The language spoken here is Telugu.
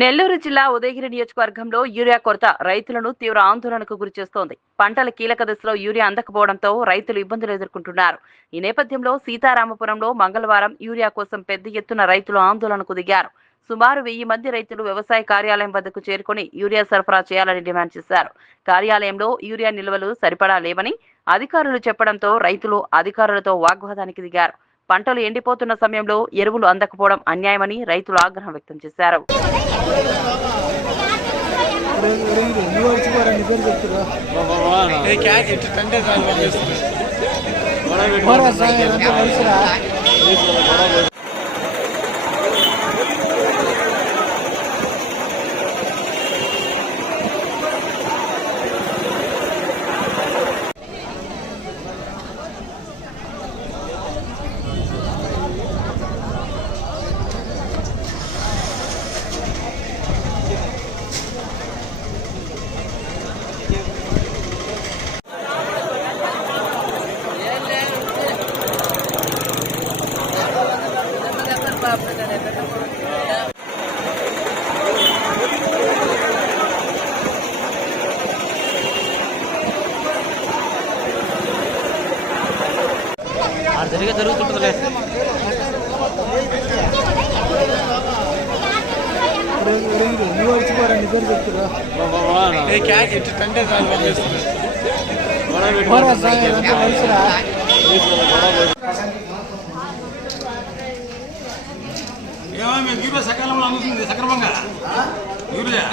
నెల్లూరు జిల్లా ఉదయగిరి నియోజకవర్గంలో యూరియా కొరత రైతులను తీవ్ర ఆందోళనకు గురిచేస్తోంది. పంటల కీలక దశలో యూరియా అందకపోవడంతో రైతులు ఇబ్బందులు ఎదుర్కొంటున్నారు. ఈ నేపథ్యంలో సీతారామపురంలో మంగళవారం యూరియా కోసం పెద్ద ఎత్తున రైతులు ఆందోళనకు దిగారు. సుమారు 1000 మంది రైతులు వ్యవసాయ కార్యాలయం వద్దకు చేరుకుని యూరియా సరఫరా చేయాలని డిమాండ్ చేశారు. కార్యాలయంలో యూరియా నిల్వలు సరిపడా లేవని అధికారులు చెప్పడంతో రైతులు అధికారులతో వాగ్వాదానికి దిగారు. పంటలు ఎండిపోతున్న సమయంలో ఎరువులు అందకపోవడం అన్యాయమని రైతులు ఆగ్రహం వ్యక్తం చేశారు. జరుగుతుంటుంది. యూరియా సకాలంలో అందుతుంది సక్రమంగా యూరియా